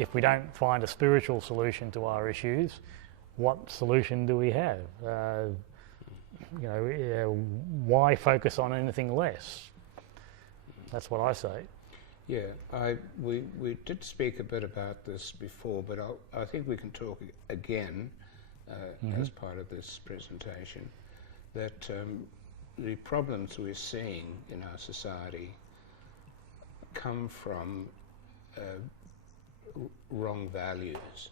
if we don't find a spiritual solution to our issues, what solution do we have? Why focus on anything less? That's what I say. Yeah, we did speak a bit about this before, but I think we can talk again as part of this presentation, that the problems we're seeing in our society come from wrong values.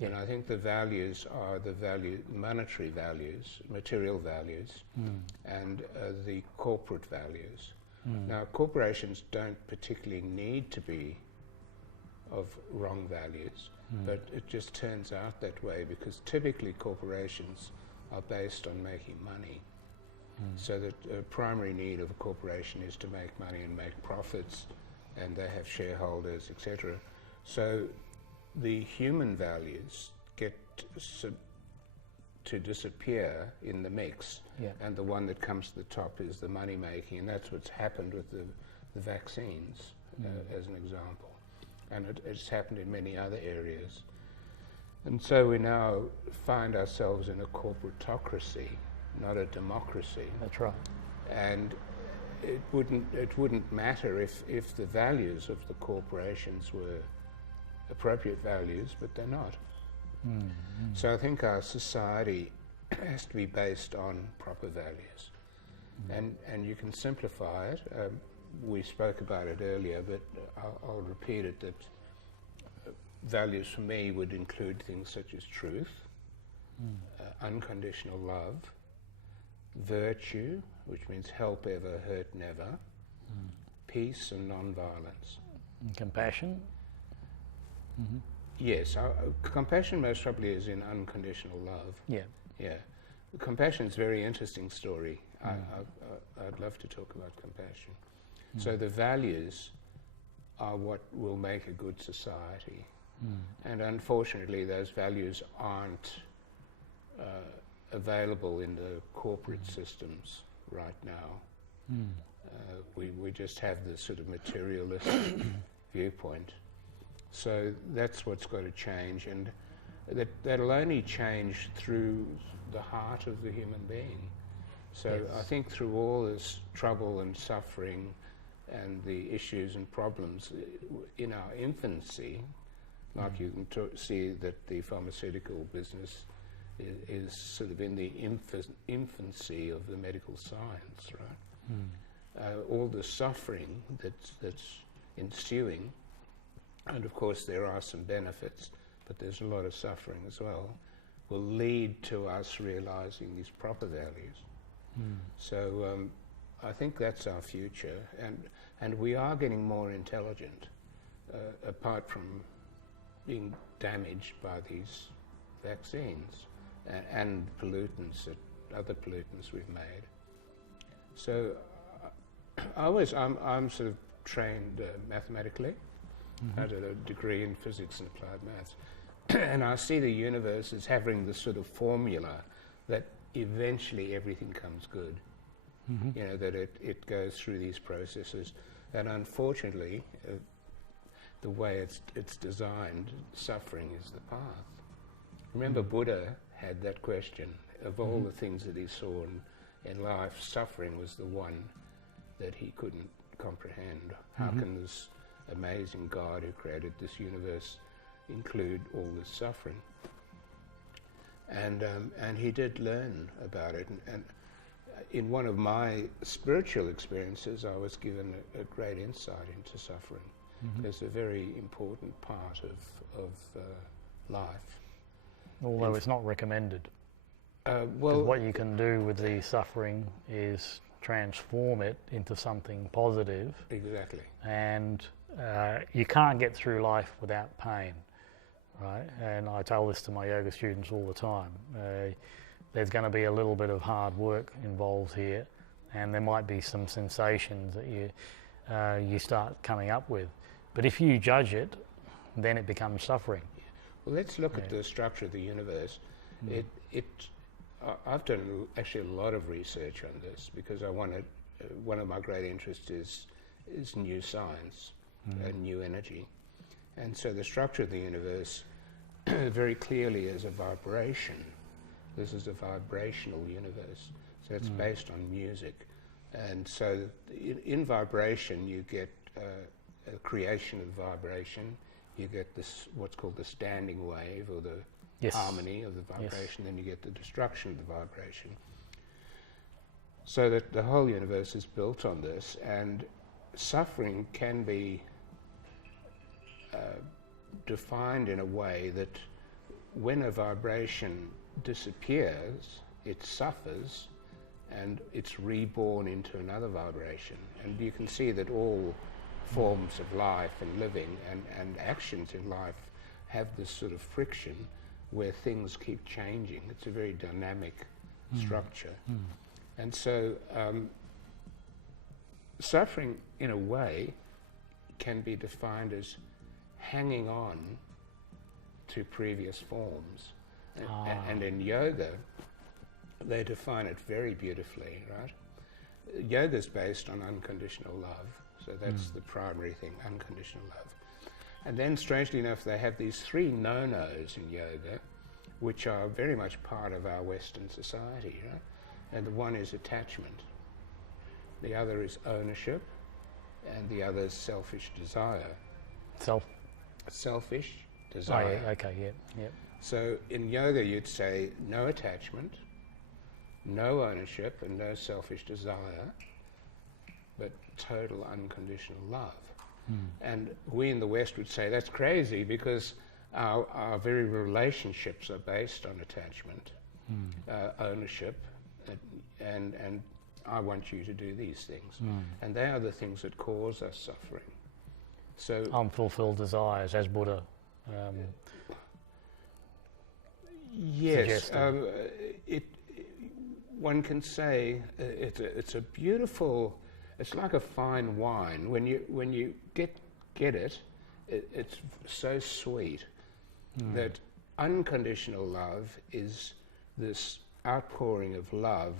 And I think the values are the monetary values, material values, and the corporate values. Now, corporations don't particularly need to be of wrong values, but it just turns out that way because typically corporations are based on making money. So that a primary need of a corporation is to make money and make profits, and they have shareholders, etc. So the human values get to disappear in the mix, and the one that comes to the top is the money making, and that's what's happened with the vaccines, as an example. And it's happened in many other areas. And so we now find ourselves in a corporatocracy, not a democracy. That's right. And it wouldn't matter if the values of the corporations were appropriate values, but they're not. So I think our society has to be based on proper values. And you can simplify it. We spoke about it earlier, but I'll repeat it, that values for me would include things such as truth, unconditional love, virtue, which means help ever, hurt never, peace and non-violence. And compassion? Yes, compassion most probably is in unconditional love. Yeah. Compassion is a very interesting story. I'd love to talk about compassion. So the values are what will make a good society. And unfortunately, those values aren't available in the corporate systems right now. We just have this sort of materialistic viewpoint. So that's what's got to change, and that'll only change through the heart of the human being. So I think through all this trouble and suffering and the issues and problems in our infancy, like you can see that the pharmaceutical business is sort of in the infancy of the medical science, right? All the suffering that's ensuing, and of course there are some benefits, but there's a lot of suffering as well, will lead to us realizing these proper values. So I think that's our future, and we are getting more intelligent, apart from being damaged by these vaccines and pollutants, other pollutants we've made. So I'm sort of trained mathematically. I did a degree in physics and applied maths. And I see the universe as having this sort of formula that eventually everything comes good. That it goes through these processes. And unfortunately, the way it's designed, suffering is the path. Remember, Buddha had that question. Of all the things that he saw in life, suffering was the one that he couldn't comprehend. How can this amazing God who created this universe include all this suffering? And he did learn about it. And in one of my spiritual experiences, I was given a great insight into suffering. It's a very important part of life. Although it's not recommended. Well, what you can do with the suffering is transform it into something positive. Exactly. And you can't get through life without pain, right? And I tell this to my yoga students all the time. There's going to be a little bit of hard work involved here, and there might be some sensations that you start coming up with. But if you judge it, then it becomes suffering. Well, let's look at the structure of the universe. I've done actually a lot of research on this because I wanted, one of my great interests is new science and new energy. And so the structure of the universe very clearly is a vibration. This is a vibrational universe. So it's based on music. And so in vibration you get a creation of vibration. You get this, what's called the standing wave, or the harmony of the vibration. Then you get the destruction of the vibration. So that the whole universe is built on this, and suffering can be defined in a way that when a vibration disappears, it suffers and it's reborn into another vibration. And you can see that all forms of life and living and actions in life have this sort of friction where things keep changing. It's a very dynamic structure. And so suffering, in a way, can be defined as hanging on to previous forms. And in yoga, they define it very beautifully, right? Yoga is based on unconditional love, so that's the primary thing, unconditional love. And then, strangely enough, they have these three no-nos in yoga, which are very much part of our Western society, right? And the one is attachment, the other is ownership, and the other is selfish desire. Selfish desire. Oh, yeah, okay, yep. So in yoga you'd say no attachment, no ownership, and no selfish desire, but total unconditional love. And we in the West would say that's crazy, because our very relationships are based on attachment, ownership, and I want you to do these things. And they are the things that cause us suffering. So unfulfilled desires, as Buddha yes, suggested. One can say it's a beautiful. It's like a fine wine. When you get it, it's so sweet that unconditional love is this outpouring of love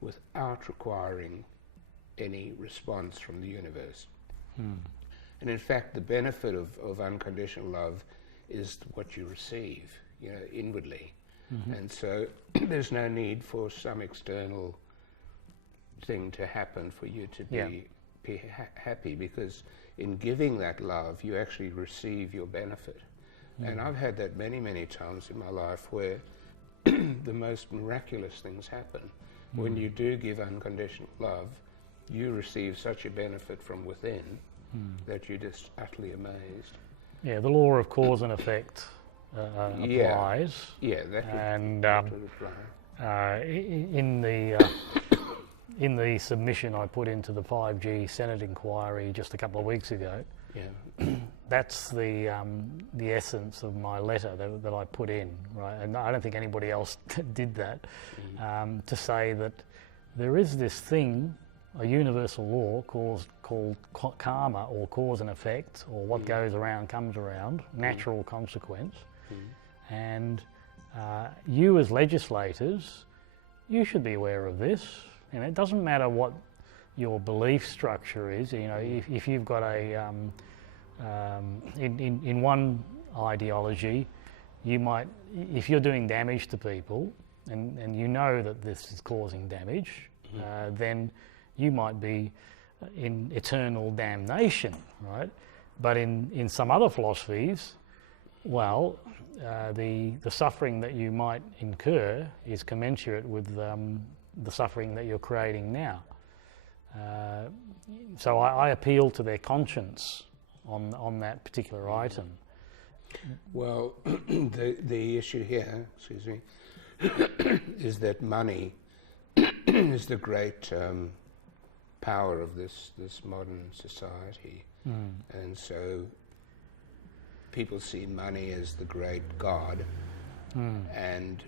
without requiring any response from the universe. And in fact, the benefit of unconditional love is what you receive, inwardly. And so there's no need for some external thing to happen for you to be happy, because in giving that love, you actually receive your benefit. And I've had that many, many times in my life where the most miraculous things happen. When you do give unconditional love, you receive such a benefit from within that you're just utterly amazed. Yeah, the law of cause and effect applies. Yeah, that would apply. In the submission I put into the 5G Senate inquiry just a couple of weeks ago, that's the essence of my letter that I put in, right? And I don't think anybody else did that, to say that there is this thing, a universal law called karma, or cause and effect, or what goes around comes around, natural consequence. And you as legislators, you should be aware of this. And it doesn't matter what your belief structure is. If you've got in one ideology, you might, if you're doing damage to people, and you know that this is causing damage, then you might be in eternal damnation, right? But in some other philosophies, well, the suffering that you might incur is commensurate with the suffering that you're creating now. So I appeal to their conscience on that particular item. Well, the issue here, excuse me, is that money is the great power of this modern society, and so people see money as the great god, and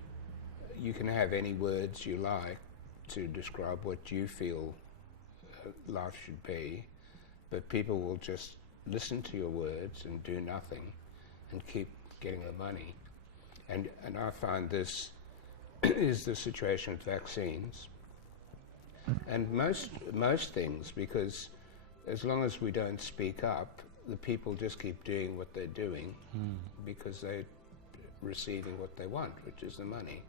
you can have any words you like to describe what you feel life should be, but people will just listen to your words and do nothing and keep getting the money. And I find this is the situation with vaccines and most things, because as long as we don't speak up, the people just keep doing what they're doing because they're receiving what they want, which is the money.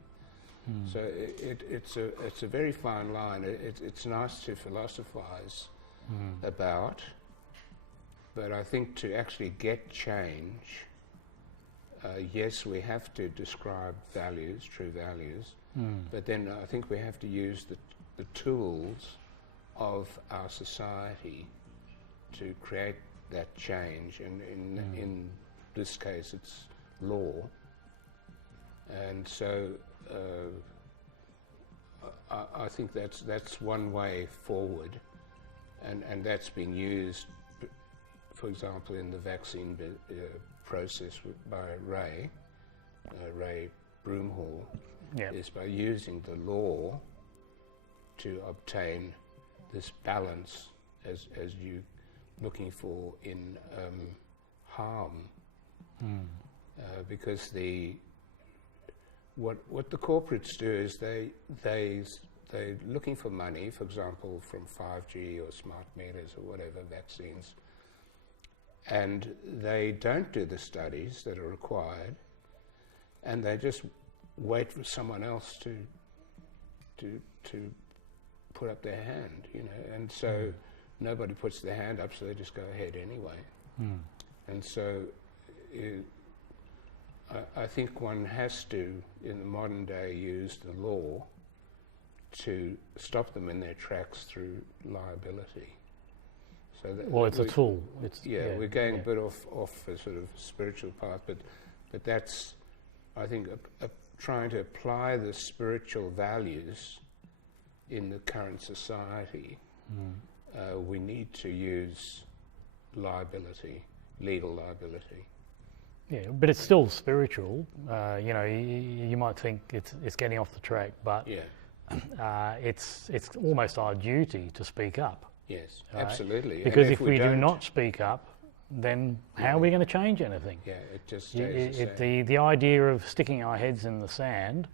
So it's a very fine line. It's nice to philosophize about, but I think to actually get change, yes, we have to describe values, true values, but then I think we have to use the tools of our society to create that change, and in this case it's law. And so I think that's one way forward, and that's been used, for example, in the vaccine process by Ray Broomhall, is by using the law to obtain this balance as you looking for in harm, because what the corporates do is they're looking for money, for example, from 5G or smart meters or whatever, vaccines, and they don't do the studies that are required, and they just wait for someone else to put up their hand, and so nobody puts their hand up, so they just go ahead anyway. And so I think one has to, in the modern day, use the law to stop them in their tracks through liability. So it's a tool. We're going a bit off a sort of spiritual path, but that's, I think, trying to apply the spiritual values in the current society. We need to use liability, legal liability. Yeah, but it's still spiritual. You might think it's getting off the track, but it's almost our duty to speak up. Yes, absolutely. Because if we do not speak up, then how are we going to change anything? Yeah, it just stays the same. The idea of sticking our heads in the sand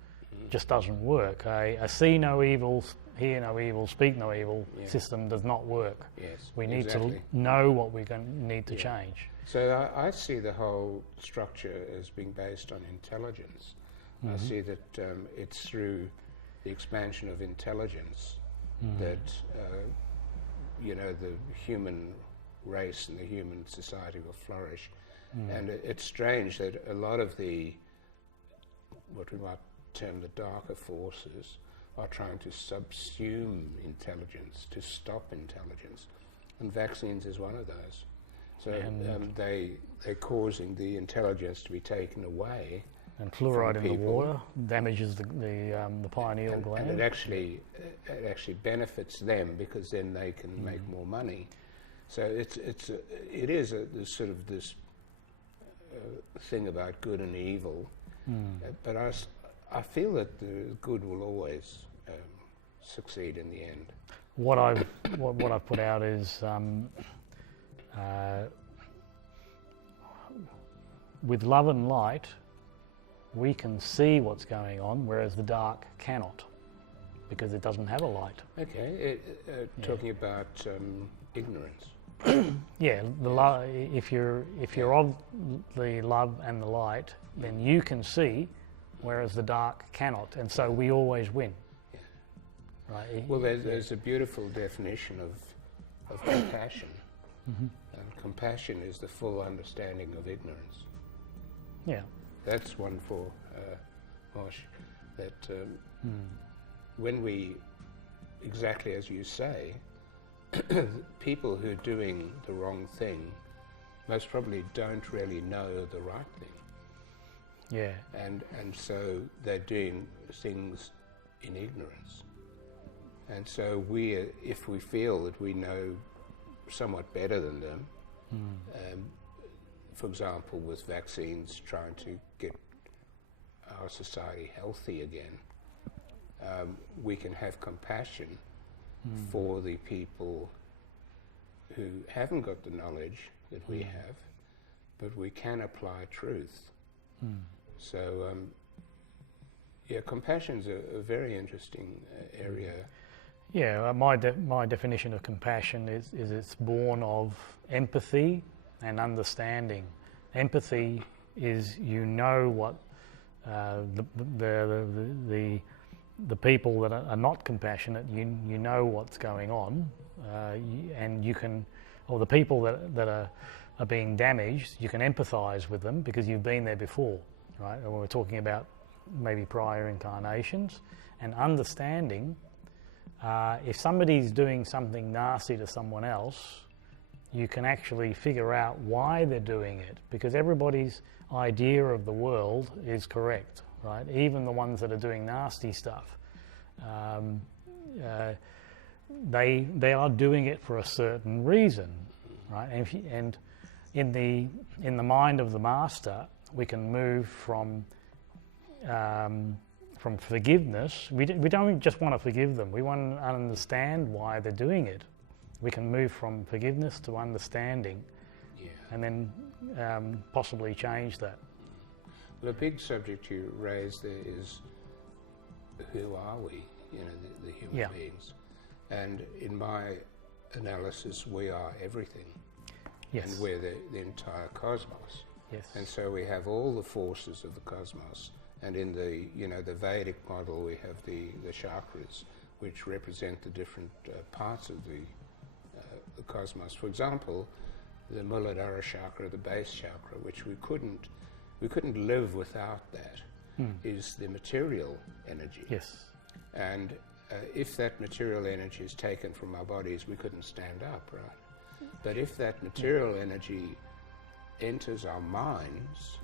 just doesn't work. A see no evil, hear no evil, speak no evil system does not work. Yes, we need to know what we're going to need to change. So I see the whole structure as being based on intelligence. I see that it's through the expansion of intelligence that the human race and the human society will flourish. And it's strange that a lot of what we might term the darker forces are trying to subsume intelligence, to stop intelligence. And vaccines is one of those. So they're causing the intelligence to be taken away. And fluoride in the water damages the pineal gland. And it actually benefits them, because then they can make more money. So it is this sort of this thing about good and evil. But I feel that the good will always succeed in the end. What I've put out is with love and light, we can see what's going on, whereas the dark cannot, because it doesn't have a light. Okay, talking about ignorance. Yeah, if you're of the love and the light, then you can see, whereas the dark cannot, and so we always win. Yeah. Right? Well, there's a beautiful definition of compassion. And compassion is the full understanding of ignorance. Yeah. That's one for Mosh, that when we, exactly as you say, people who are doing the wrong thing most probably don't really know the right thing. Yeah. And so they're doing things in ignorance. And so if we feel that we know somewhat better than them, for example, with vaccines, trying to get our society healthy again, we can have compassion for the people who haven't got the knowledge that we have, but we can apply truth. So, compassion's a very interesting area. Yeah, my definition of compassion is it's born of empathy and understanding. Empathy is you know what the people that are not compassionate, you know what's going on, and you can, or the people that are being damaged, you can empathise with them because you've been there before, right? And we're talking about maybe prior incarnations, and understanding if somebody's doing something nasty to someone else, you can actually figure out why they're doing it, because everybody's idea of the world is correct, right? Even the ones that are doing nasty stuff, they are doing it for a certain reason, right? And in the mind of the master, we can move from forgiveness. We don't just want to forgive them. We want to understand why they're doing it. We can move from forgiveness to understanding, and then possibly change that. The big subject you raised there is, who are we? You know, the human beings. And in my analysis, we are everything. Yes. And we're the entire cosmos. Yes. And so we have all the forces of the cosmos. And in the the Vedic model, we have the chakras, which represent the different parts of the cosmos. For example, the Muladhara chakra, the base chakra, which we couldn't live without that, is the material energy. Yes. And if that material energy is taken from our bodies, we couldn't stand up, right? But if that material energy enters our minds,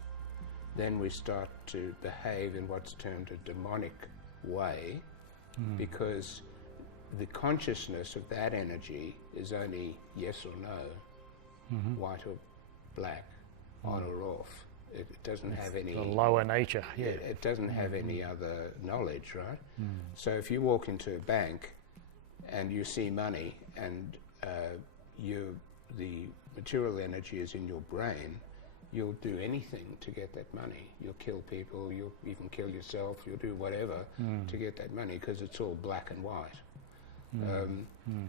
then we start to behave in what's termed a demonic way, because the consciousness of that energy is only yes or no, white or black, on or off. It doesn't have any... The lower nature, It doesn't have any other knowledge, right? So if you walk into a bank and you see money and the material energy is in your brain, you'll do anything to get that money. You'll kill people, you'll even kill yourself, you'll do whatever to get that money, because it's all black and white.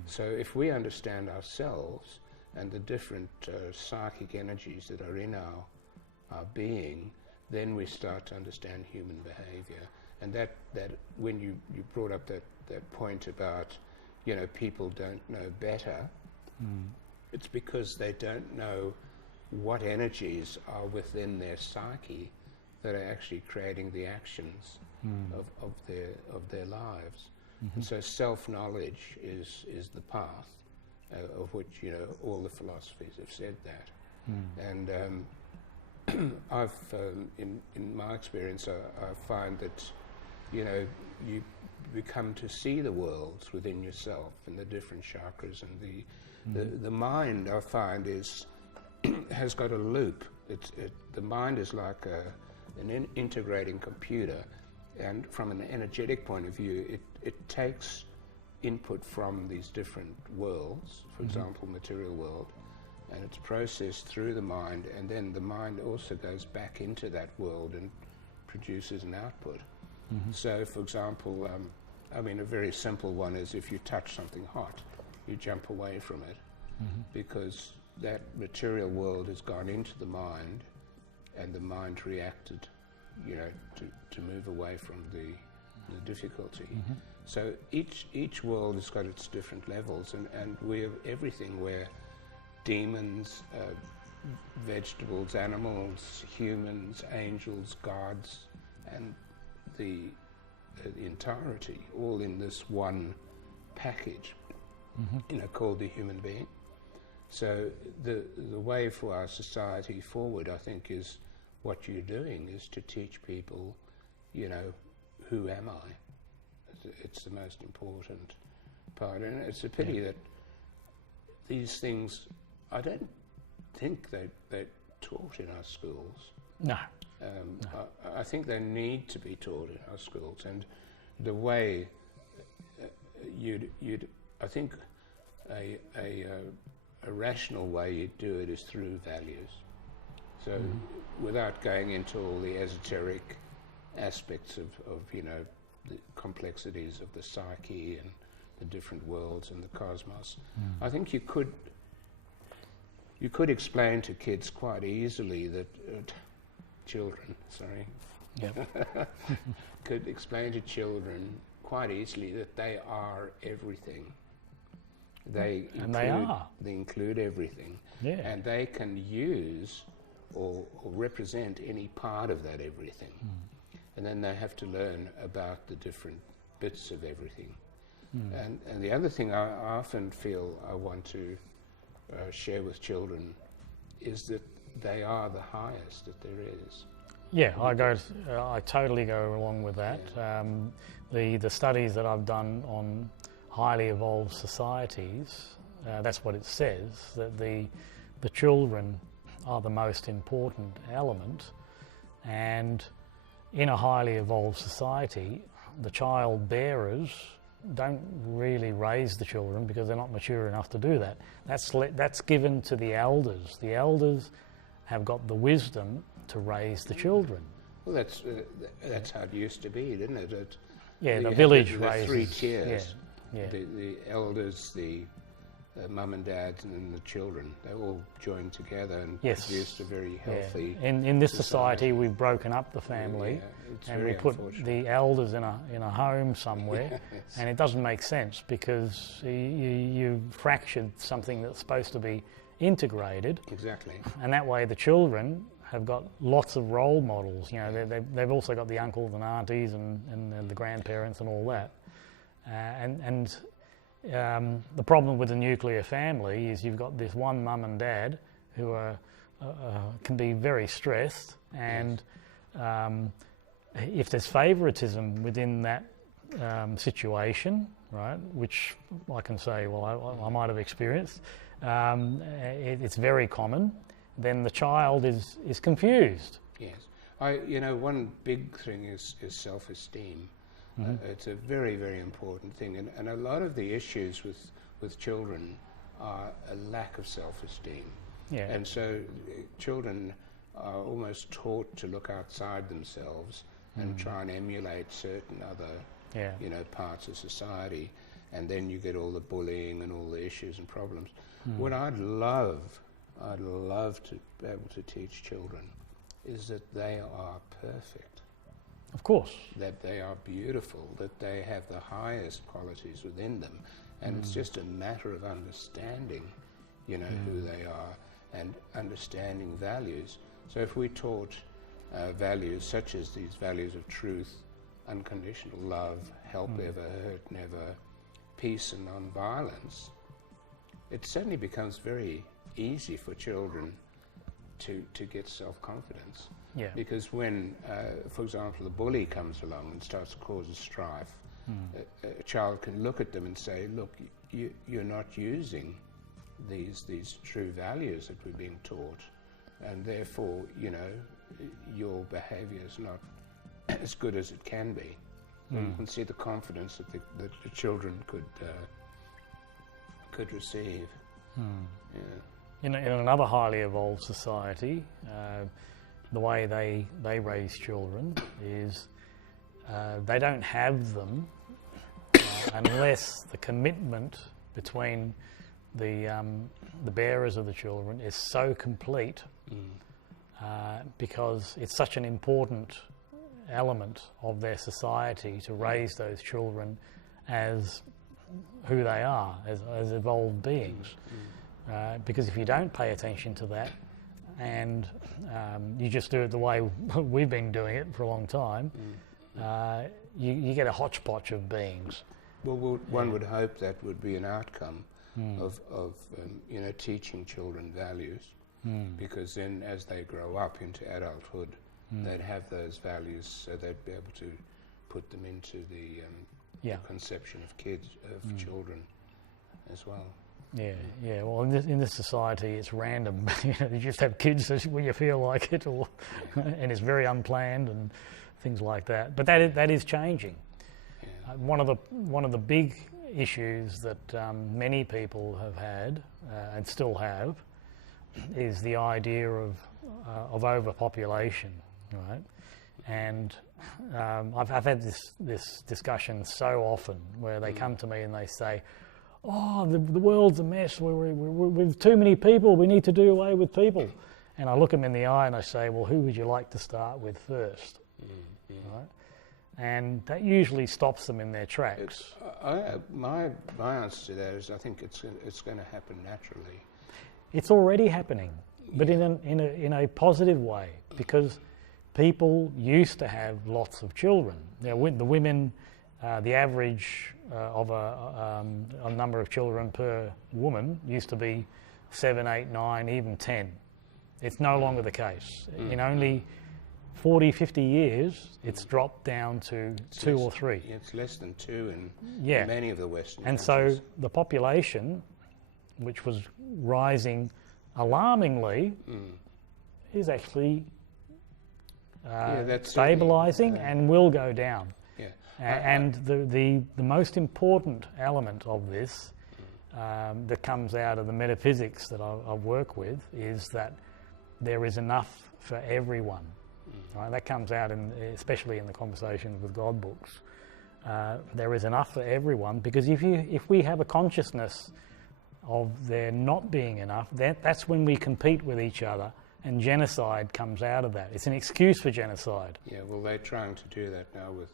So if we understand ourselves and the different psychic energies that are in our being, then we start to understand human behavior. And that when you brought up that point about, people don't know better, it's because they don't know what energies are within their psyche that are actually creating the actions of their lives. And so self-knowledge is the path of which all the philosophies have said that. And I've in my experience I find that you become to see the worlds within yourself and the different chakras, and the mind, I find, has got a loop. The mind is like an integrating computer, and from an energetic point of view, it takes input from these different worlds, for example, material world, and it's processed through the mind, and then the mind also goes back into that world and produces an output. So, for example, a very simple one is, if you touch something hot, you jump away from it, because that material world has gone into the mind, and the mind reacted, to move away from the difficulty. So each world has got its different levels, and we have everything where demons, vegetables, animals, humans, angels, gods, and the entirety, all in this one package, called the human being. So the way for our society forward, I think, is what you're doing is to teach people, who am I? It's the most important part, and it's a pity that these things, I don't think they're taught in our schools. No. I think they need to be taught in our schools, and the way I think a rational way you do it is through values. So without going into all the esoteric aspects of the complexities of the psyche and the different worlds and the cosmos, I think you could you could explain to kids quite easily that children, sorry, Yep. could explain to children quite easily that they are everything. They include everything, Yeah. and they can use or represent any part of that everything. And then they have to learn about the different bits of everything. And the other thing I often feel I want to share with children is that they are the highest that there is. Yeah, I totally go along with that. Yeah. The studies that I've done on highly evolved societies, that's what it says, that the children are the most important element, and in a highly evolved society, the child bearers don't really raise the children because they're not mature enough to do that. That's given to the elders. The elders have got the wisdom to raise the children. Well, that's how it used to be, didn't it? The village the raises. three tiers. Yeah. The elders, the mum and dad, and then the children. They all joined together and produced a very healthy. Yeah. In this society, we've broken up the family, and we put the elders in a home somewhere, and it doesn't make sense because you fractured something that's supposed to be integrated. Exactly. And that way, the children have got lots of role models. You know, they've also got the uncles and aunties and the grandparents and all that. The problem with the nuclear family is you've got this one mum and dad who can be very stressed, and if there's favouritism within that situation, right, which I can say, well, I might have experienced, it's very common, then the child is confused. Yes. One big thing is self-esteem. It's a very, very important thing. And a lot of the issues with children are a lack of self-esteem. Yeah. And so children are almost taught to look outside themselves and try and emulate certain other parts of society. And then you get all the bullying and all the issues and problems. What I'd love to be able to teach children is that they are perfect. Of course. That they are beautiful, that they have the highest qualities within them. And it's just a matter of understanding, who they are and understanding values. So if we taught values such as these values of truth, unconditional love, help ever, hurt never, peace and non-violence, it certainly becomes very easy for children to get self-confidence. Yeah. Because when, for example, the bully comes along and starts to cause a strife, a child can look at them and say, look, you're not using these true values that we're being taught, and therefore, your behaviour is not as good as it can be. You can see the confidence that the children could receive. Yeah. In another highly evolved society, the way they raise children is they don't have them unless the commitment between the bearers of the children is so complete, because it's such an important element of their society to raise those children as who they are, as evolved beings. Because if you don't pay attention to that, and you just do it the way we've been doing it for a long time, you get a hodgepodge of beings. Well, one would hope that would be an outcome of teaching children values, because then as they grow up into adulthood, they'd have those values, so they'd be able to put them into the conception of children as well. Yeah. Well, in this society, it's random. You just have kids when you feel like it, and it's very unplanned and things like that. But that is changing. Yeah. One of the big issues that many people have had and still have is the idea of overpopulation, right? And I've had this discussion so often where they come to me and they say, oh, the world's a mess, with too many people, we need to do away with people. And I look them in the eye and I say, well, who would you like to start with first? Right? And that usually stops them in their tracks. My answer to that is I think it's going to happen naturally. It's already happening, but in a positive way, because people used to have lots of children. The women, the average of a number of children per woman used to be 7, 8, 9, even 10. It's no longer the case. In only 40, 50 years, it's dropped down to 2 or 3. It's less than 2 in many of the Western and countries. So the population, which was rising alarmingly, is actually stabilising and will go down. Yeah. And the most important element of this that comes out of the metaphysics that I work with is that there is enough for everyone. Right? That comes out especially in the Conversations with God books. There is enough for everyone, because if we have a consciousness of there not being enough, that's when we compete with each other, and genocide comes out of that. It's an excuse for genocide. Yeah, well, they're trying to do that now with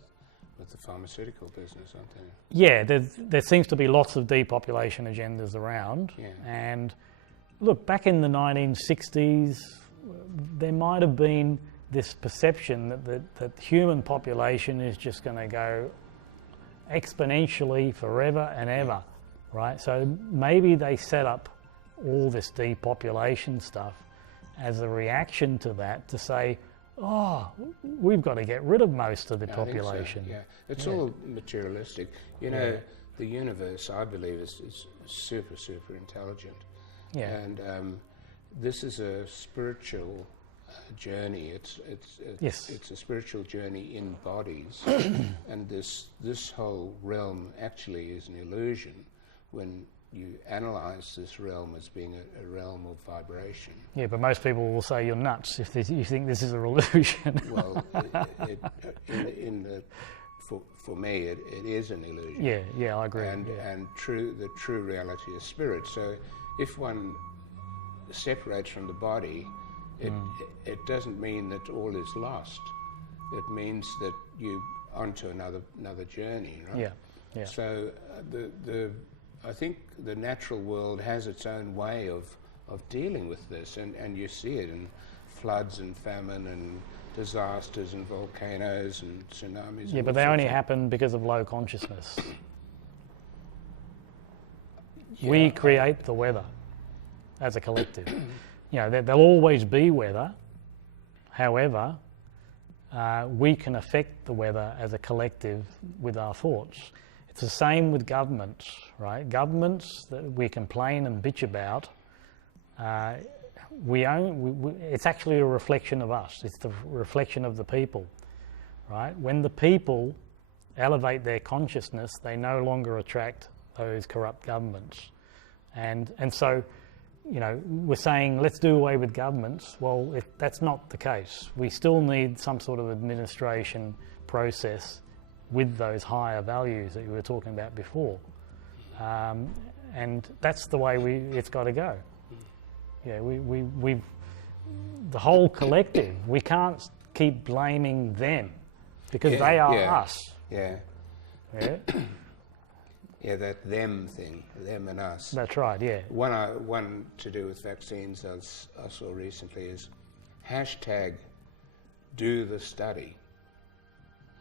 the pharmaceutical business, aren't they? Yeah, there seems to be lots of depopulation agendas around. Yeah. And look, back in the 1960s, there might have been this perception that human population is just going to go exponentially forever and ever, right? So maybe they set up all this depopulation stuff as a reaction to that, to say, oh, we've got to get rid of most of the population. So, yeah, it's all materialistic. You know, the universe, I believe, is super, super intelligent. Yeah. And this is a spiritual journey. It's a spiritual journey in bodies, and this whole realm actually is an illusion when you analyse this realm as being a realm of vibration. Yeah, but most people will say you're nuts if you think this is a illusion. Well, for me, it is an illusion. Yeah, I agree. And the true reality is spirit. So if one separates from the body, it doesn't mean that all is lost. It means that you onto another journey, right? Yeah. So I think the natural world has its own way of dealing with this, and you see it in floods and famine and disasters and volcanoes and tsunamis. Yeah, but they only happen because of low consciousness. We create the weather as a collective. You know, there'll always be weather. However, we can affect the weather as a collective with our thoughts. It's the same with governments, right? Governments that we complain and bitch about, it's actually a reflection of us. It's the reflection of the people, right? When the people elevate their consciousness, they no longer attract those corrupt governments. And so, you know, we're saying let's do away with governments. Well, that's not the case. We still need some sort of administration process with those higher values that you were talking about before. And that's the way it's got to go. Yeah, we've the whole collective, we can't keep blaming them because they are us. Yeah. Yeah. Yeah, that them thing, them and us. That's right, yeah. One to do with vaccines I saw recently is hashtag do the study.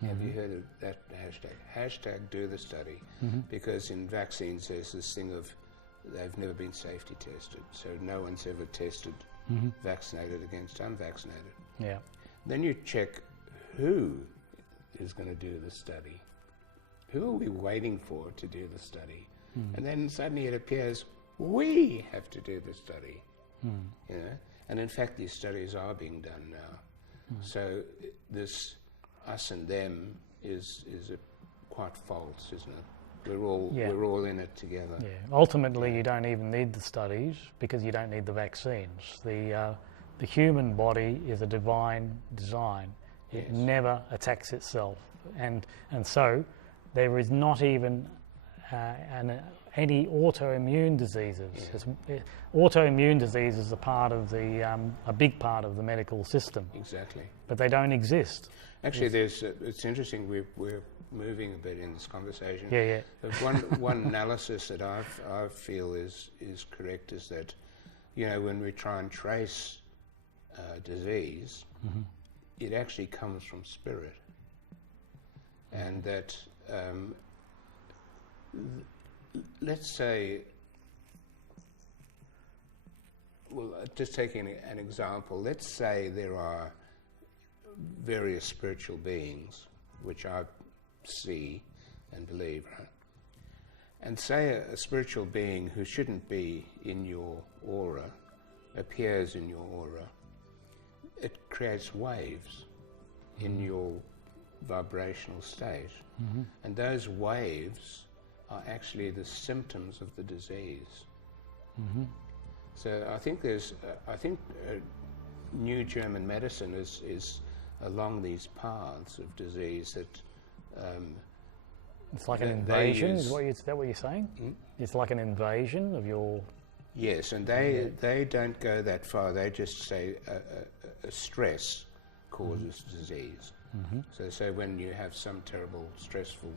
Have you heard of that hashtag? Hashtag do the study. Because in vaccines there's this thing of they've never been safety tested. So no one's ever tested vaccinated against unvaccinated. Yeah. Then you check who is going to do the study. Who are we waiting for to do the study? And then suddenly it appears we have to do the study. You know? And in fact these studies are being done now. So this us and them is quite false, isn't it? We're all in it together. Yeah. Ultimately, you don't even need the studies because you don't need the vaccines. The human body is a divine design. It never attacks itself, and so there is not even any autoimmune diseases. Autoimmune diseases are part of a big part of the medical system. Exactly. But they don't exist. Actually, it's interesting. We're moving a bit in this conversation. Yeah. One analysis that I feel is correct is that, when we try and trace disease, it actually comes from spirit, and that let's say, well, just taking an example, let's say there are various spiritual beings, which I see and believe, right? And say a spiritual being who shouldn't be in your aura appears in your aura, it creates waves in your vibrational state. And those waves are actually the symptoms of the disease. So I think new German medicine is along these paths of disease that it's like an invasion. Is that what you're saying? It's like an invasion of your. Yes, and they don't go that far. They just say a stress causes disease. So say when you have some terrible stressful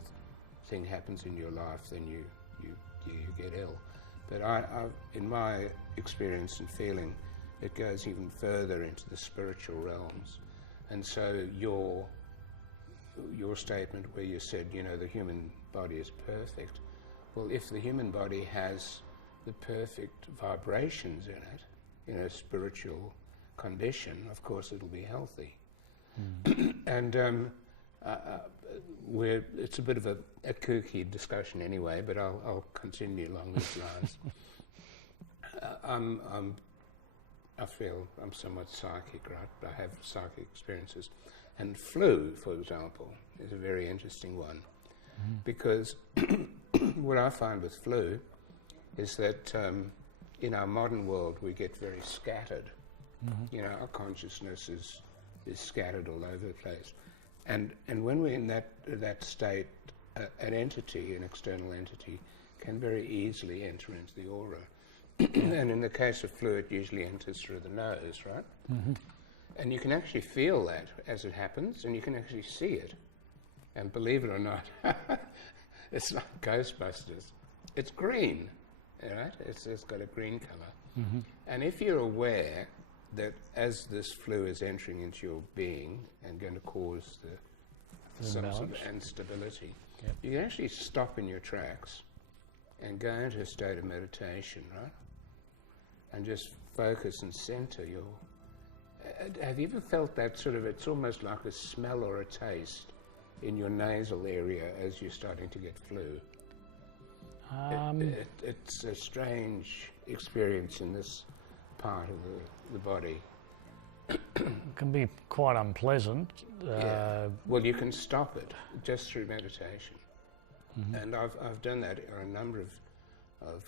thing happens in your life, then you get ill. But I in my experience and feeling, it goes even further into the spiritual realms. And so your statement where you said, the human body is perfect. Well, if the human body has the perfect vibrations in it, spiritual condition, of course it'll be healthy. And it's a bit of a kooky discussion anyway, but I'll continue along these lines. I feel I'm somewhat psychic, right? I have psychic experiences. And flu, for example, is a very interesting one. Because what I find with flu is that in our modern world we get very scattered. Our consciousness is scattered all over the place. And when we're in that state, an entity, an external entity, can very easily enter into the aura. And in the case of flu, it usually enters through the nose, right? And you can actually feel that as it happens, and you can actually see it. And believe it or not, it's not Ghostbusters. It's green, right? It's got a green colour. And if you're aware that as this flu is entering into your being and going to cause some sort of instability, you can actually stop in your tracks and go into a state of meditation, right? And just focus and center your... have you ever felt that sort of, it's almost like a smell or a taste in your nasal area as you're starting to get flu? It's a strange experience in this part of the body. It can be quite unpleasant. Well, you can stop it just through meditation. And I've done that on a number of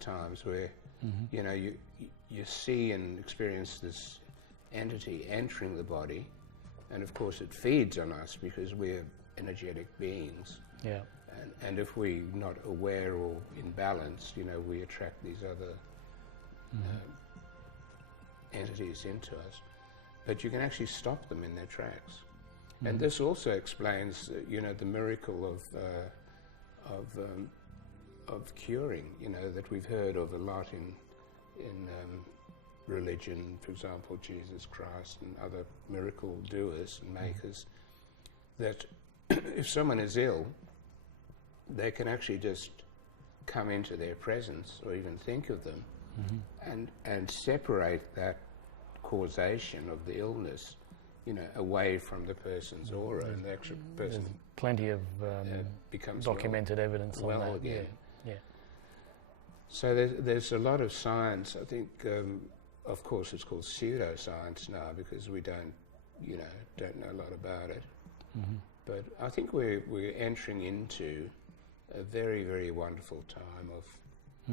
times where you see and experience this entity entering the body, and of course it feeds on us because we're energetic beings. And if we're not aware or in balance, we attract these other entities into us. But you can actually stop them in their tracks. And this also explains, the miracle of curing, that we've heard of a lot in religion, for example, Jesus Christ and other miracle doers and makers, that if someone is ill, they can actually just come into their presence or even think of them and separate that causation of the illness, away from the person's aura, and the actual person... There's plenty of becomes documented evidence on that. Again. So there's a lot of science. I think, of course, it's called pseudoscience now because we don't know a lot about it. But I think we're entering into a very, very wonderful time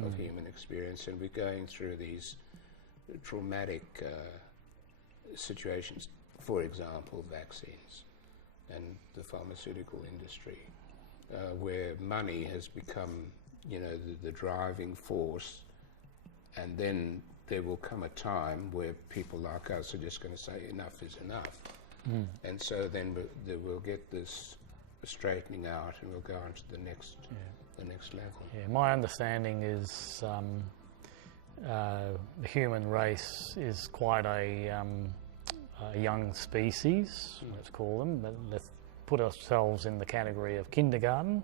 of human experience, and we're going through these traumatic situations. For example, vaccines and the pharmaceutical industry, where money has become the driving force, and then there will come a time where people like us are just going to say enough is enough. And so then we'll get this straightening out, and we'll go on to the next level. Yeah, my understanding is the human race is quite a young species, let's call them. But let's put ourselves in the category of kindergarten,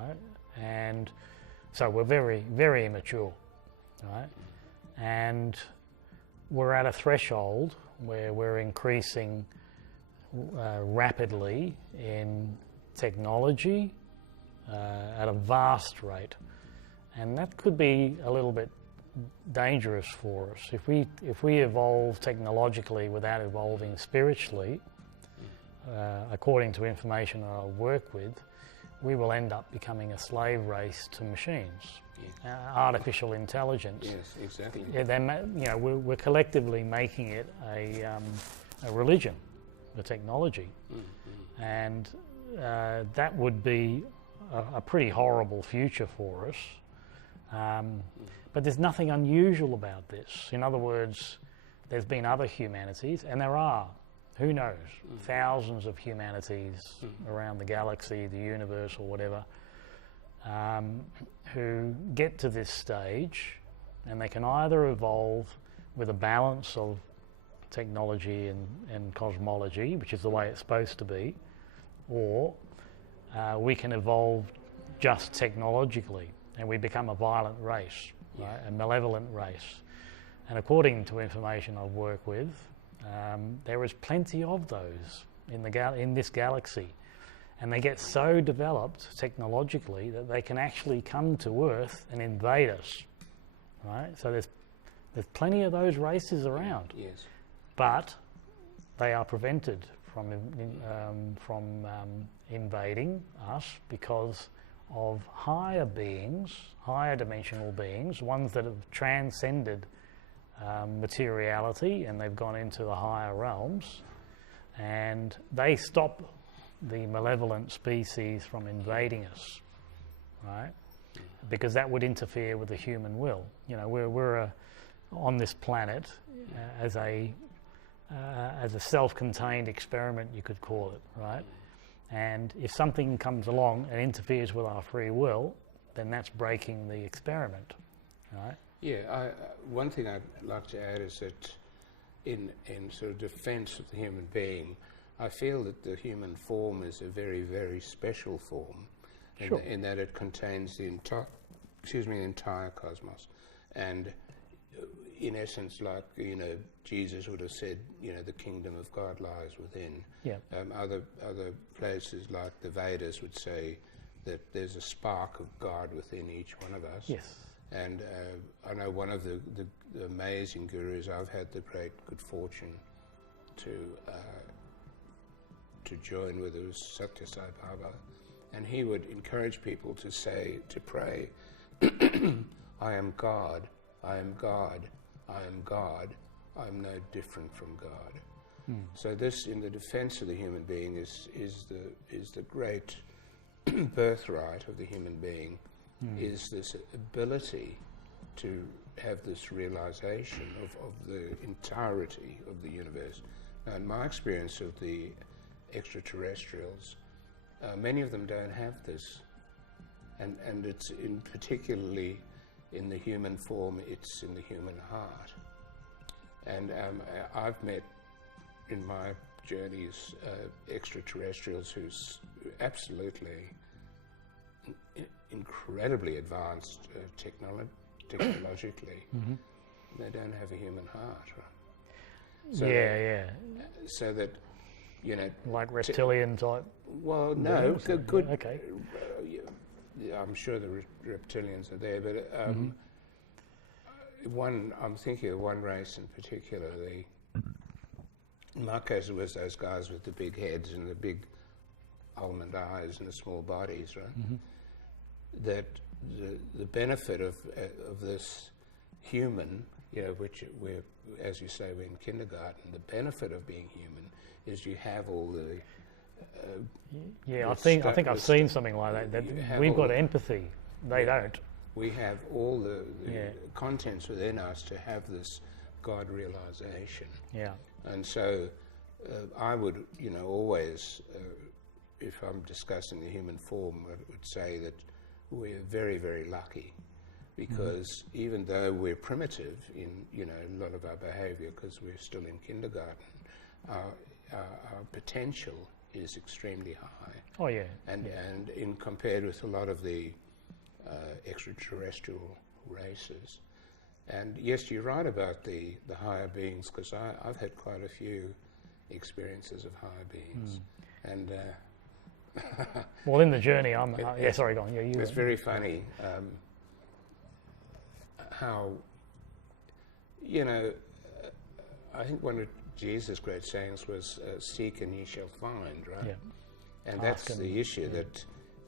right? And so we're very, very immature, right? And we're at a threshold where we're increasing rapidly in technology at a vast rate, and that could be a little bit dangerous for us. If we evolve technologically without evolving spiritually, according to information I work with, we will end up becoming a slave race to machines. Artificial intelligence. Yes, exactly. Yeah, we're collectively making it a religion, the technology, and that would be a pretty horrible future for us. But there's nothing unusual about this. In other words, there's been other humanities, and there are, who knows, thousands of humanities around the galaxy, the universe, or whatever, who get to this stage, and they can either evolve with a balance of technology and cosmology, which is the way it's supposed to be, or we can evolve just technologically, and we become a violent race, right? A malevolent race. And according to information I've worked with, there is plenty of those in this galaxy. And they get so developed technologically that they can actually come to Earth and invade us, right? So there's plenty of those races around. Yes. But they are prevented from invading us because of higher beings, higher dimensional beings, ones that have transcended materiality, and they've gone into the higher realms, and they stop the malevolent species from invading us, right? Because that would interfere with the human will. You know, we're on this planet as a self-contained experiment, you could call it, right? And if something comes along and interferes with our free will, then that's breaking the experiment, right? Yeah, one thing I'd like to add is that in sort of defense of the human being, I feel that the human form is a very, very special form in that it contains the entire cosmos. And in essence, like, Jesus would have said, the kingdom of God lies within. Yeah. Other places like the Vedas would say that there's a spark of God within each one of us. Yes. And I know one of the amazing gurus I've had the great good fortune to join with, it was Satya Sai Baba, and he would encourage people to pray, I am God, I am God, I am God, I am no different from God. So this, in the defense of the human being, is the great birthright of the human being, is this ability to have this realization of the entirety of the universe. Now, in my experience of the extraterrestrials, many of them don't have this, and it's particularly in the human form, it's in the human heart. And I've met in my journeys extraterrestrials who's absolutely incredibly advanced technologically. They don't have a human heart, right? So so that, like reptilian type. Well, no, good. Okay. I'm sure the reptilians are there, but I'm thinking of one race in particular. In my case, it was those guys with the big heads and the big almond eyes and the small bodies, right? That the benefit of this human, which we're, as you say, we're in kindergarten. The benefit of being human is you have all the I think I've seen something like that. We've got empathy. They don't. We have all the Yeah. contents within us to have this God realization. Yeah. And so I would, always, if I'm discussing the human form, I would say that we're very, very lucky, because even though we're primitive in, a lot of our behavior, because we're still in kindergarten, our potential is extremely high. Oh, yeah. And in compared with a lot of the extraterrestrial races. And yes, you're right about the higher beings, because I've had quite a few experiences of higher beings. And well, in the journey, I'm... sorry, go on. Yeah, it's very funny how, I think one of Jesus' great sayings was, seek and ye shall find, right? Yeah. And that's the issue, that,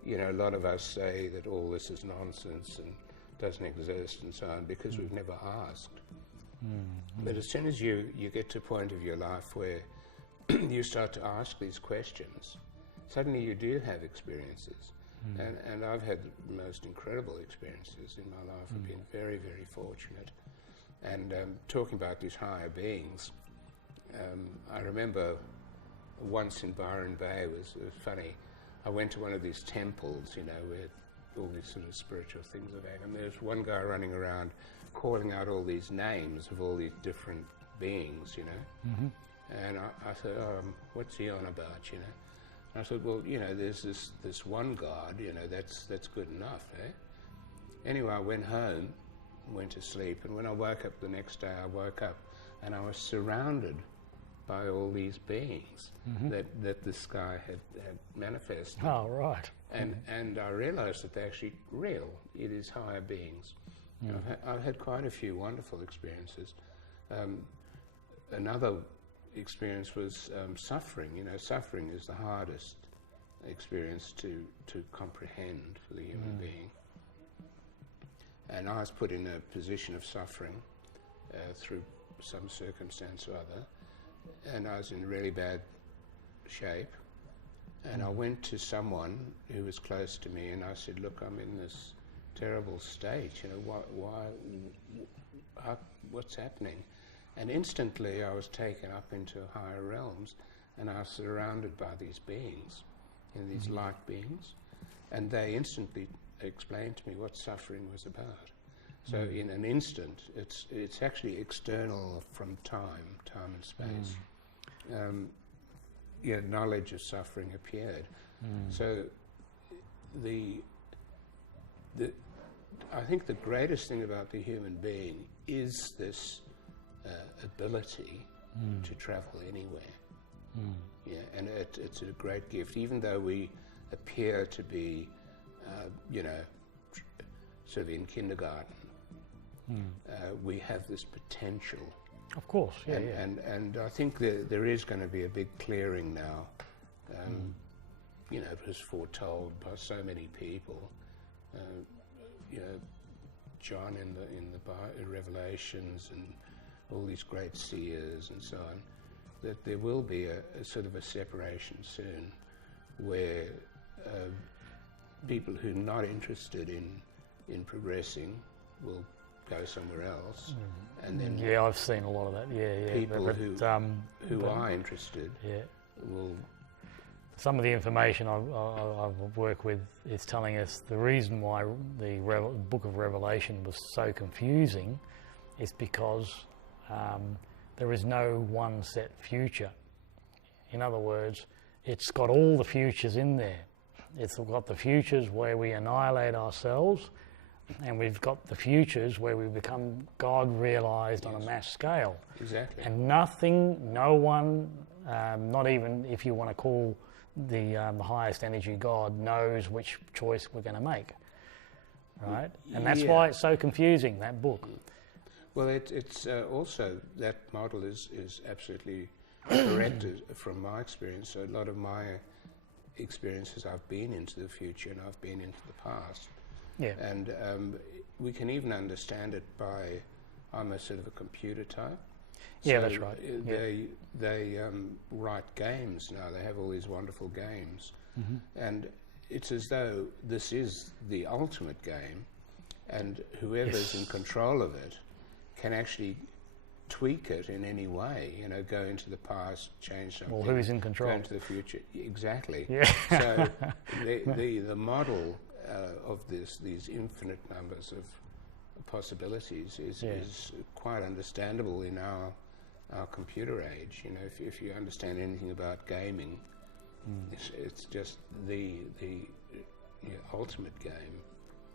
a lot of us say that all this is nonsense and doesn't exist and so on, because we've never asked. But as soon as you get to a point of your life where you start to ask these questions, suddenly you do have experiences. And I've had the most incredible experiences in my life. I've been very, very fortunate. And talking about these higher beings, I remember once in Byron Bay, it was funny. I went to one of these temples, where all these sort of spiritual things are there. And there's one guy running around calling out all these names of all these different beings, And I said, what's he on about, And I said, well, there's this one God, that's good enough, eh? Anyway, I went home, went to sleep, and when I woke up the next day, I woke up and I was surrounded by all these beings that this guy had manifested. Oh, right. And I realized that they're actually real. It is higher beings. I've had quite a few wonderful experiences. Another experience was suffering. Suffering is the hardest experience to comprehend for the human being. And I was put in a position of suffering through some circumstance or other, and I was in really bad shape. And I went to someone who was close to me, and I said, look, I'm in this terrible state, what's happening? And instantly I was taken up into higher realms, and I was surrounded by these beings, these light beings, and they instantly explained to me what suffering was about. So in an instant, it's actually external from time and space. Knowledge of suffering appeared. So I think the greatest thing about the human being is this ability to travel anywhere. And it's a great gift, even though we appear to be, sort of in kindergarten. We have this potential. Of course, yeah. And I think there is going to be a big clearing now. It was foretold by so many people. John in the Revelations and all these great seers and so on, that there will be a sort of a separation soon, where people who are not interested in progressing will go somewhere else, and then I've seen a lot of that. people who are interested will. Some of the information I've worked with is telling us the reason why the Book of Revelation was so confusing is because there is no one set future. In other words, it's got all the futures in there. It's got the futures where we annihilate ourselves, and we've got the futures where we become God realized on a mass scale. Exactly. And no one, not even if you want to call the highest energy God, knows which choice we're going to make. Right? And that's why it's so confusing, that book. Well, it's also, that model is absolutely correct from my experience. So a lot of my experiences, I've been into the future and I've been into the past. Yeah. And we can even understand it by, I'm a sort of a computer type. Yeah, so that's right. They write games now. They have all these wonderful games. And it's as though this is the ultimate game, and whoever's in control of it can actually tweak it in any way, you know, go into the past, change something. Well, who's in control? Go into the future. Exactly. Yeah. So the model of these infinite numbers of possibilities is quite understandable in our computer age. You know, if you understand anything about gaming, it's just the ultimate game.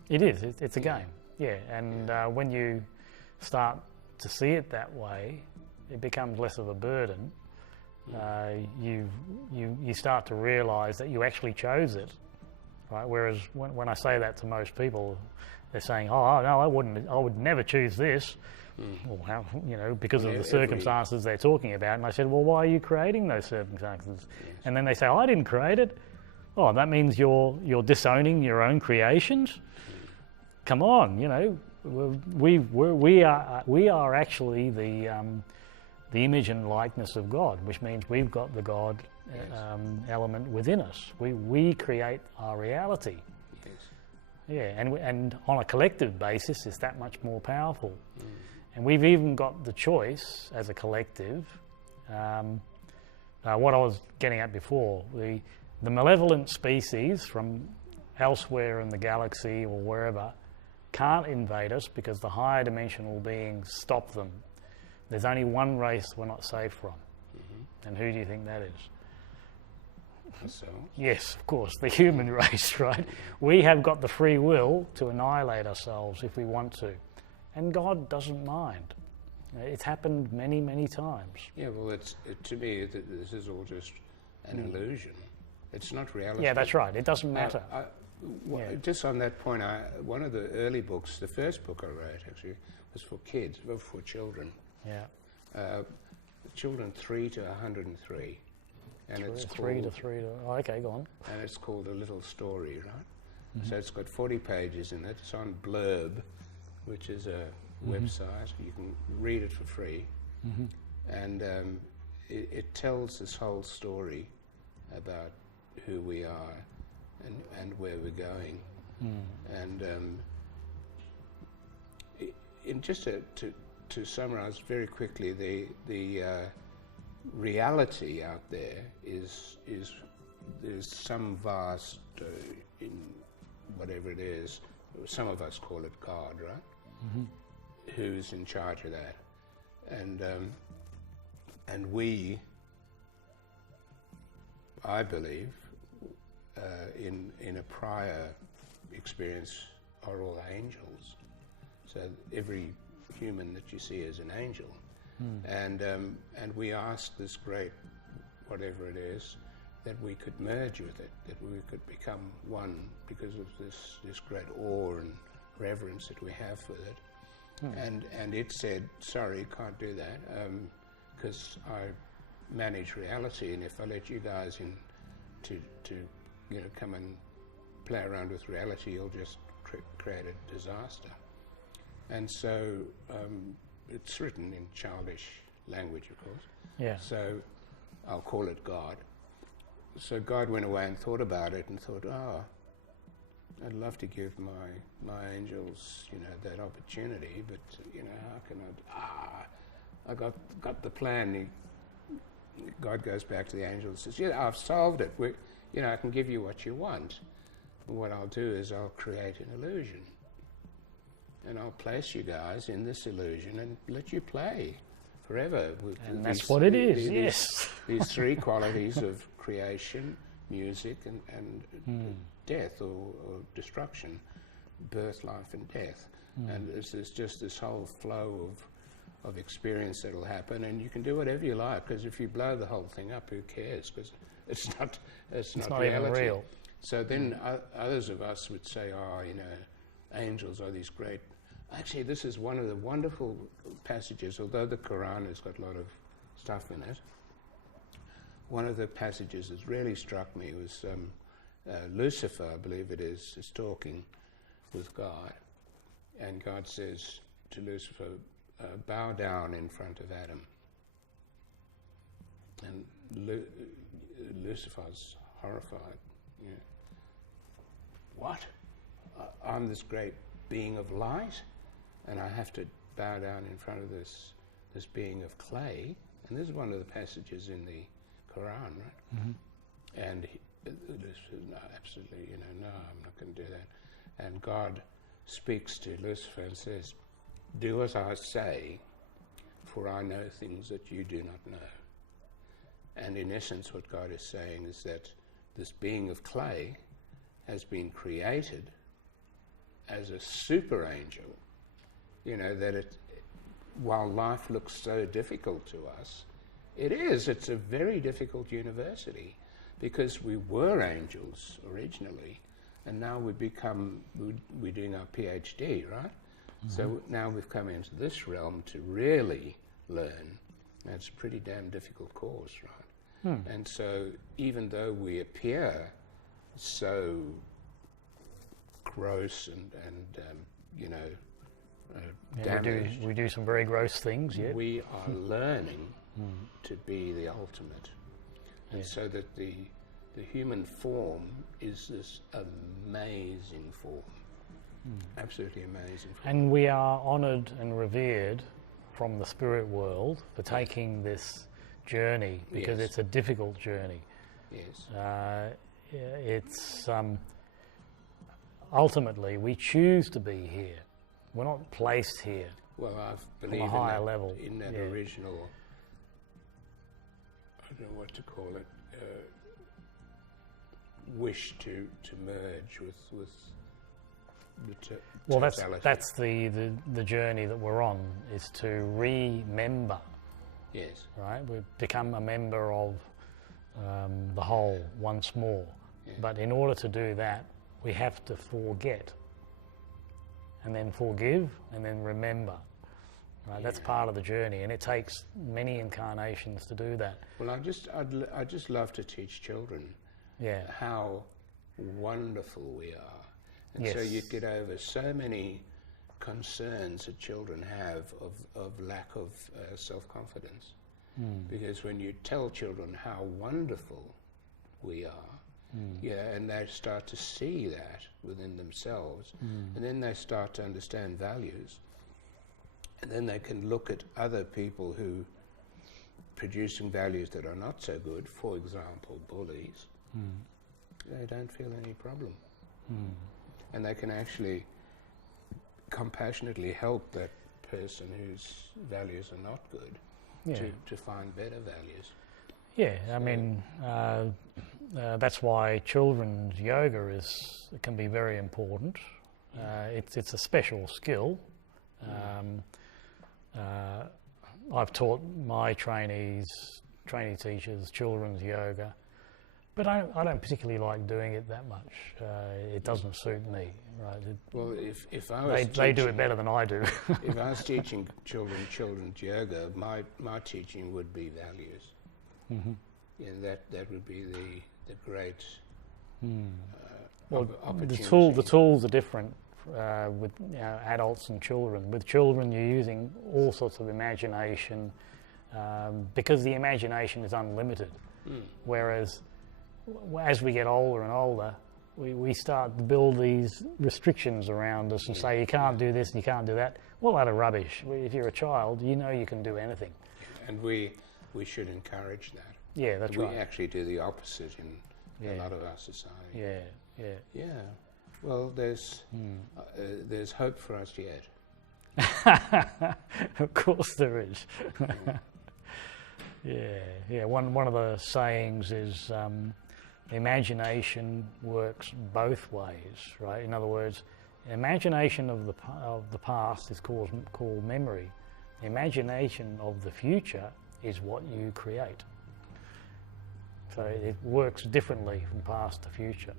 It is. It's a game. Yeah, and when you start to see it that way, it becomes less of a burden. You start to realise that you actually chose it, right? Whereas when I say that to most people, they're saying, "Oh no, I would never choose this." Well, how, you know, because of the circumstances they're talking about. And I said, "Well, why are you creating those circumstances?" Yes. And then they say, "I didn't create it." Oh, that means you're disowning your own creations. Come on, you know. We are actually the image and likeness of God, which means we've got the God element within us. We create our reality. Yes. Yeah, and on a collective basis, it's that much more powerful. And we've even got the choice as a collective. What I was getting at before, the malevolent species from elsewhere in the galaxy or wherever can't invade us because the higher dimensional beings stop them. There's only one race we're not safe from. And who do you think that is? Ourselves? Yes, of course, the human race, right? We have got the free will to annihilate ourselves if we want to. And God doesn't mind. It's happened many, many times. Yeah, well, to me, this is all just an illusion. It's not reality. Yeah, that's right. It doesn't matter. Just on that point, one of the early books, the first book I wrote actually, was for kids, for children. Yeah. Children 3 to 103. And it's okay, go on. And it's called A Little Story, right? So it's got 40 pages in it. It's on Blurb, which is a website. You can read it for free. And it tells this whole story about who we are and where we're going. And just to summarize very quickly, the reality out there is there's some vast, in whatever it is, some of us call it God, right? Who's in charge of that. And we, I believe, in a prior experience, are all angels. So every human that you see is an angel. And we asked this great, whatever it is, that we could merge with it, that we could become one because of this great awe and reverence that we have for it. And it said, sorry, can't do that, because I manage reality, and if I let you guys in to come and play around with reality, you'll just create a disaster. And so it's written in childish language, of course. Yeah. So I'll call it God. So God went away and thought about it and thought, I'd love to give my angels, that opportunity, but how can I got the plan. God goes back to the angels and says, yeah, I've solved it. I can give you what you want. And what I'll do is I'll create an illusion. And I'll place you guys in this illusion and let you play forever. And that's what it is, yes. These three qualities of creation, music, and death or destruction, birth, life, and death. And there's just this whole flow of experience that'll happen, and you can do whatever you like, because if you blow the whole thing up, who cares? Because it's not reality. Even real. So then others of us would say, angels are these great. Actually, this is one of the wonderful passages, although the Quran has got a lot of stuff in it. One of the passages that really struck me was Lucifer, I believe it is talking with God, and God says to Lucifer, bow down in front of Adam. And Lucifer's horrified. what? I'm this great being of light, and I have to bow down in front of this being of clay. And this is one of the passages in the Quran, right? Mm-hmm. And Lucifer says, no, absolutely, no, I'm not going to do that. And God speaks to Lucifer and says, do as I say, for I know things that you do not know. And in essence, what God is saying is that this being of clay has been created as a super angel, that while life looks so difficult to us, it's a very difficult university, because we were angels originally, and now we're doing our PhD, right? Mm-hmm. So now we've come into this realm to really learn. And it's a pretty damn difficult course, right? And so even though we appear so gross and damaged, we do some very gross things, yeah. We are learning to be the ultimate. And so that the human form is this amazing form. Absolutely amazing form. And we are honoured and revered from the spirit world for taking this journey, because it's a difficult journey. Yes. It's ultimately we choose to be here. We're not placed here. Well, I believe on a higher level. In that original, I don't know what to call it, wish to merge with the well, totality. that's the journey that we're on, is to remember. Yes. Right? We become a member of the whole once more. Yeah. But in order to do that, we have to forget, and then forgive, and then remember. Right? Yeah. That's part of the journey, and it takes many incarnations to do that. Well, I just love to teach children how wonderful we are. And so you get over so many concerns that children have of lack of self-confidence. Because when you tell children how wonderful we are, and they start to see that within themselves, and then they start to understand values, and then they can look at other people who producing values that are not so good, for example, bullies, they don't feel any problem. And they can actually compassionately help that person whose values are not good to find better values. Yeah, so, I mean, that's why children's yoga can be very important. It's a special skill. I've taught my trainee teachers children's yoga, but I don't particularly like doing it that much. It doesn't suit me, right? Well, if I was they do it better than I do. If I was teaching children's yoga, my teaching would be values. That would be the great opportunity. The tools are different with adults and children. With children, you're using all sorts of imagination, because the imagination is unlimited. Whereas as we get older and older, we start to build these restrictions around us and say you can't do this and you can't do that. Well, that are rubbish. If you're a child, you know you can do anything. And we should encourage that. Yeah, that's right. We actually do the opposite in a lot of our society. Yeah. Well, there's hope for us yet. Of course there is. Yeah. One of the sayings is imagination works both ways, right? In other words, imagination of the past is called memory. Imagination of the future is what you create. So it works differently from past to future.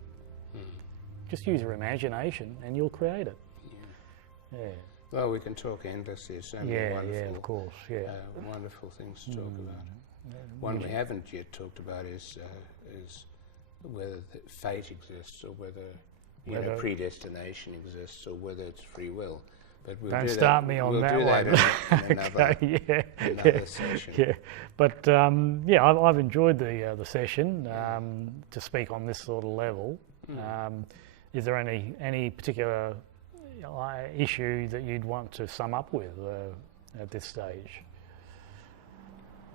Just use your imagination and you'll create it. Yeah. Well, we can talk endlessly. There's so many wonderful, of course, wonderful things to talk about. One we haven't yet talked about is whether fate exists, or whether predestination exists, or whether it's free will. But don't start me on that one. In another session. Yeah, but I've enjoyed the session to speak on this sort of level. is there any particular issue that you'd want to sum up with at this stage?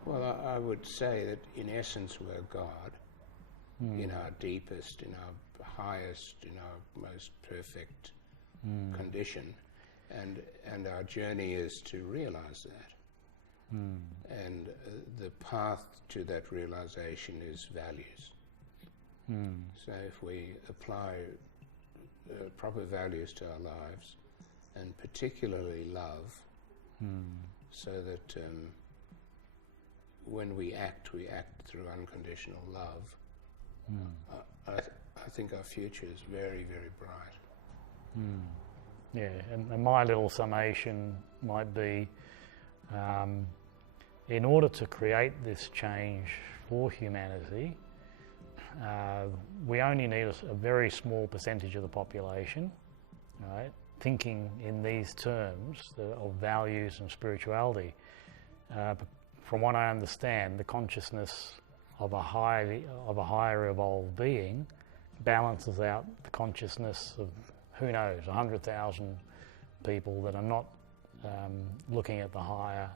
Well, I would say that in essence we're God, in our deepest, in our highest, in our most perfect condition, and our journey is to realize that. And the path to that realization is values. So if we apply proper values to our lives, and particularly love, so that when we act through unconditional love, I think our future is very, very bright. Yeah, and my little summation might be, in order to create this change for humanity, we only need a very small percentage of the population, right, thinking in these terms of values and spirituality. From what I understand, the consciousness of a higher evolved being balances out the consciousness of, who knows, 100,000 people that are not looking at the higher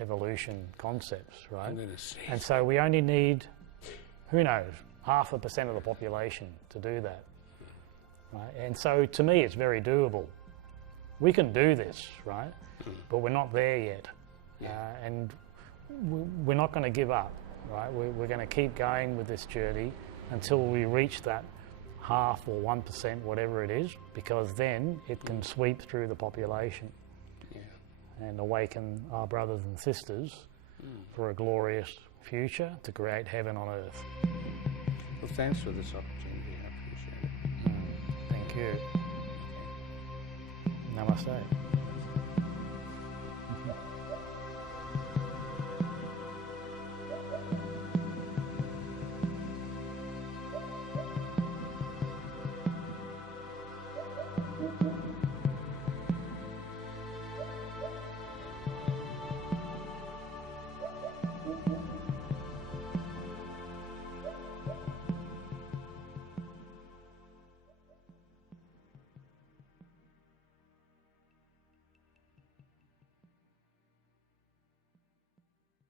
evolution concepts, right? And so we only need, who knows, 0.5% of the population to do that, right? And so to me it's very doable. We can do this, right? But we're not there yet. And we're not going to give up, right? We're going to keep going with this journey until we reach that 0.5 or 1%, whatever it is, because then it can sweep through the population and awaken our brothers and sisters for a glorious future to create heaven on earth. Well, thanks for this opportunity. I appreciate it. Thank you. Namaste.